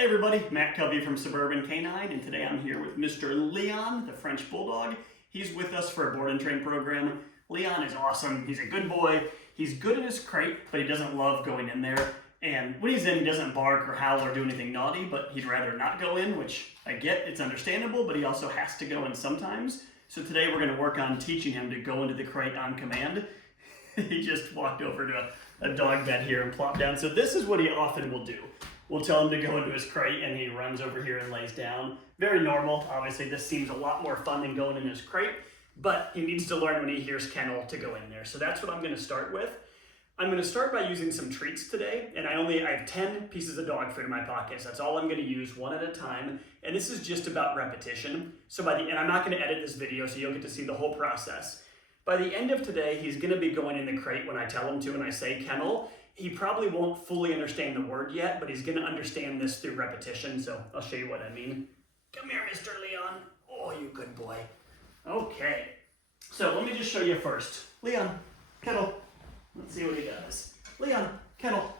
Hey everybody, Matt Covey from Suburban Canine, and today I'm here with Mr. Leon, the French Bulldog. He's with us for a board and train program. Leon is awesome. He's a good boy. He's good in his crate, but he doesn't love going in there. And when he's in, he doesn't bark or howl or do anything naughty, but he'd rather not go in, which I get, it's understandable, but he also has to go in sometimes. So today we're going to work on teaching him to go into the crate on command. He just walked over to a dog bed here and plopped down. So this is what he often will do. We'll tell him to go into his crate and he runs over here and lays down. Very normal. Obviously this seems a lot more fun than going in his crate, but he needs to learn when he hears kennel to go in there. So that's what I'm going to start with. I'm going to start by using some treats today, and I have 10 pieces of dog food in my pockets. That's all I'm going to use, one at a time, and this is just about repetition. So and I'm not going to edit this video, so you'll get to see the whole process. By the end of today, he's going to be going in the crate when I tell him to and I say kennel. He probably won't fully understand the word yet, but he's going to understand this through repetition, so I'll show you what I mean. Come here, Mr. Leon. Oh, you good boy. Okay, so let me just show you first. Leon, kennel. Let's see what he does. Leon, kennel.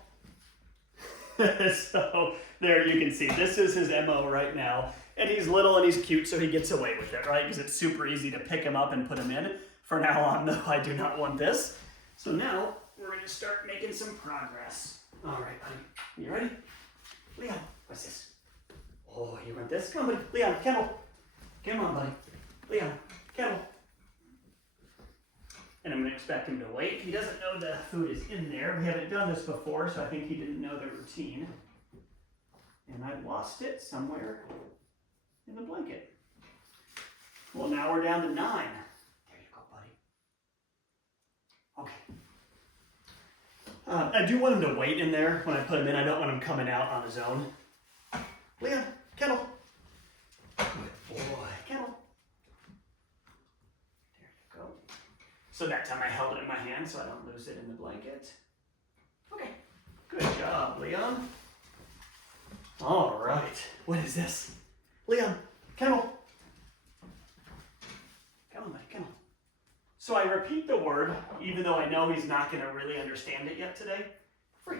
So there you can see, this is his MO right now. And he's little and he's cute, so he gets away with it, right? Because it's super easy to pick him up and put him in. For now on, though, I do not want this. So now we're going to start making some progress. All right, buddy. You ready? Leon, what's this? Oh, you want this? Come on, buddy. Leon, kennel. Come on, buddy. Leon, kennel. And I'm going to expect him to wait. He doesn't know the food is in there. We haven't done this before, so I think he didn't know the routine. And I lost it somewhere in the blanket. Well, now we're down to 9. There you go, buddy. Okay. I do want him to wait in there when I put him in. I don't want him coming out on his own. Leon, kennel. Good boy, kennel. So that time I held it in my hand so I don't lose it in the blanket. Okay, good job, Leon. All right, what is this? Leon, kennel. Come on, buddy, kennel. So I repeat the word, even though I know he's not gonna really understand it yet today. Free.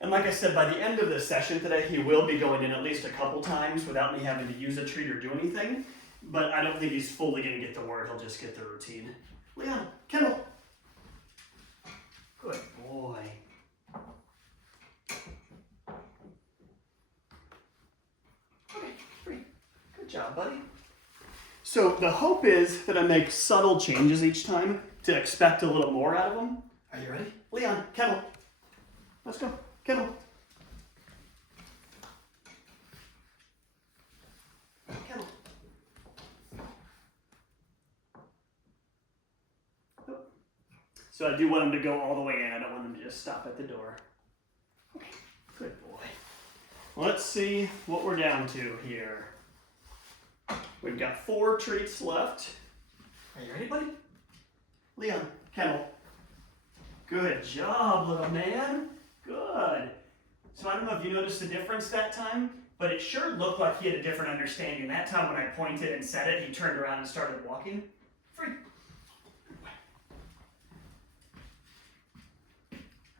And like I said, by the end of this session today, he will be going in at least a couple times without me having to use a treat or do anything, but I don't think he's fully gonna get the word, he'll just get the routine. Leon, kennel. Good boy. Okay, free. Good job, buddy. So the hope is that I make subtle changes each time to expect a little more out of him. Are you ready? Leon, kennel. Let's go. Kennel. Kennel. So I do want him to go all the way in. I don't want him to just stop at the door. Okay, good boy. Let's see what we're down to here. We've got 4 treats left. Are you ready, buddy? Leon, kennel. Good job, little man. Good. So I don't know if you noticed the difference that time, but it sure looked like he had a different understanding. That time when I pointed and said it, he turned around and started walking. Free.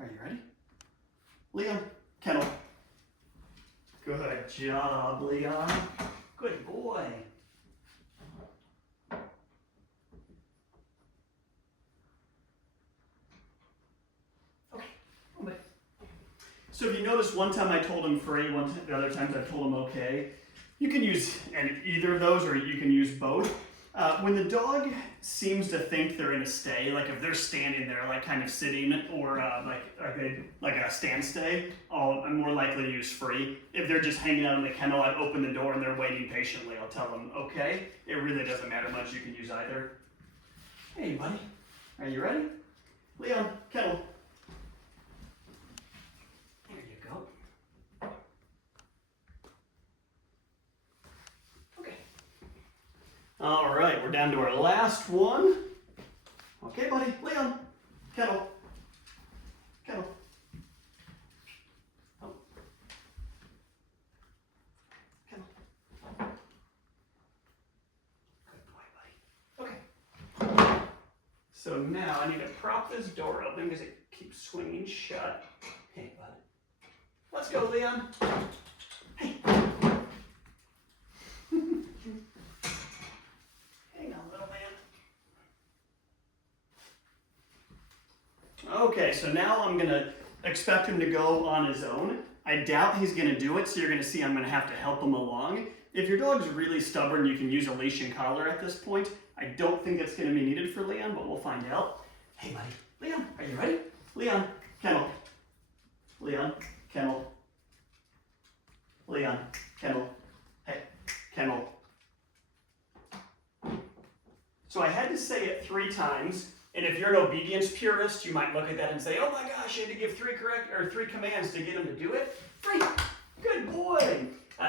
Are you ready? Leon, kennel. Good job, Leon. Good boy. Okay, so if you notice, one time I told him free, the other times I told him okay. You can use either of those, or you can use both. When the dog seems to think they're in a stay, like if they're standing there, like kind of sitting, or like a stand stay, I'm more likely to use free. If they're just hanging out in the kennel, I open the door and they're waiting patiently. I'll tell them, okay. It really doesn't matter much. You can use either. Hey, buddy. Are you ready? Leon, kennel. There you go. All right, we're down to our last one. Okay, buddy, Leon, kennel, kennel. Oh. Kennel. Good boy, buddy. Okay. So now I need to prop this door open because it keeps swinging shut. Hey, bud. Let's go, Leon. Hey. Okay, so now I'm gonna expect him to go on his own. I doubt he's gonna do it, so you're gonna see I'm gonna have to help him along. If your dog's really stubborn, you can use a leash and collar at this point. I don't think that's gonna be needed for Leon, but we'll find out. Hey buddy, Leon, are you ready? Leon, kennel. Leon, kennel. Leon, kennel. Hey, kennel. So I had to say it 3 times, and if you're an obedience purist, you might look at that and say, oh my gosh, you had to give 3 commands to get him to do it. 3, good boy.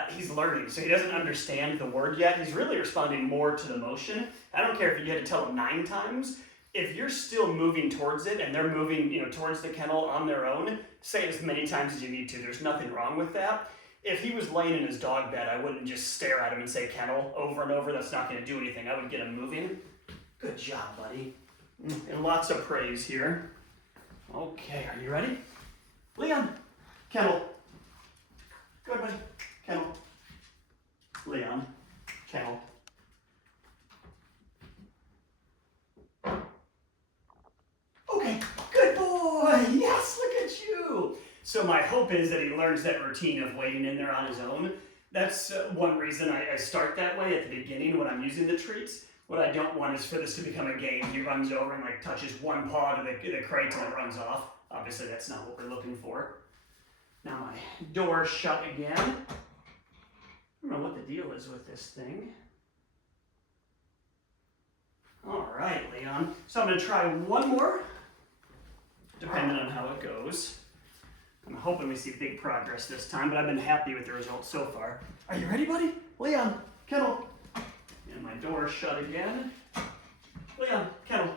He's learning, so he doesn't understand the word yet. He's really responding more to the motion. I don't care if you had to tell him 9 times. If you're still moving towards it and they're moving, towards the kennel on their own, say it as many times as you need to. There's nothing wrong with that. If he was laying in his dog bed, I wouldn't just stare at him and say kennel over and over. That's not going to do anything. I would get him moving. Good job, buddy. And lots of praise here. Okay, are you ready? Leon, kennel. Good, buddy. Kennel. Leon, kennel. Okay, good boy. Yes, look at you. So my hope is that he learns that routine of waiting in there on his own. That's one reason I start that way at the beginning when I'm using the treats. What I don't want is for this to become a game. He runs over and touches one paw to the crate and it runs off. Obviously that's not what we're looking for. Now my door's shut again. I don't know what the deal is with this thing. All right, Leon. So I'm gonna try one more, depending on how it goes. I'm hoping we see big progress this time, but I've been happy with the results so far. Are you ready, buddy? Leon, kennel. And my door shut again. Leon, kennel.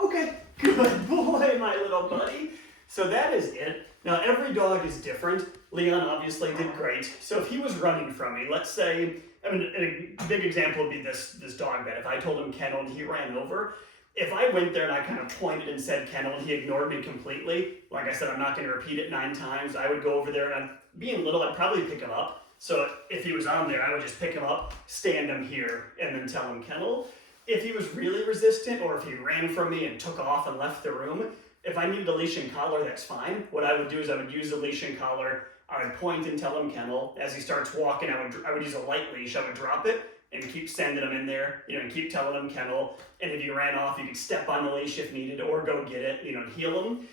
Okay, good boy, my little buddy. So that is it. Now every dog is different. Leon obviously did great. So if he was running from me, let's say, a big example would be this dog bed. If I told him kennel and he ran over, if I went there and I kind of pointed and said kennel and he ignored me completely, like I said, I'm not going to repeat it 9 times. I would go over there and being little, I'd probably pick him up. So if he was on there, I would just pick him up, stand him here, and then tell him kennel. If he was really resistant or if he ran from me and took off and left the room, if I needed a leash and collar, that's fine. What I would do is I would use the leash and collar. I would point and tell him kennel. As he starts walking, I would use a light leash. I would drop it and keep sending him in there, and keep telling him kennel. And if he ran off, you could step on the leash if needed or go get it, and heal him.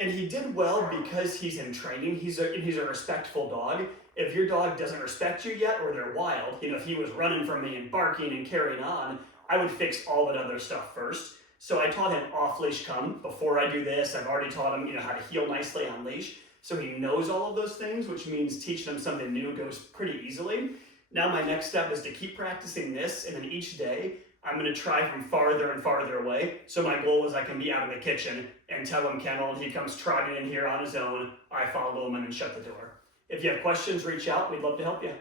And he did well because he's in training. He's a respectful dog. If your dog doesn't respect you yet or they're wild, if he was running from me and barking and carrying on, I would fix all that other stuff first. So I taught him off-leash come. Before I do this, I've already taught him, how to heel nicely on leash. So he knows all of those things, which means teaching him something new goes pretty easily. Now my next step is to keep practicing this, and then each day I'm going to try from farther and farther away. So my goal is I can be out of the kitchen and tell him kennel, and he comes trotting in here on his own. I follow him and then shut the door. If you have questions, reach out. We'd love to help you.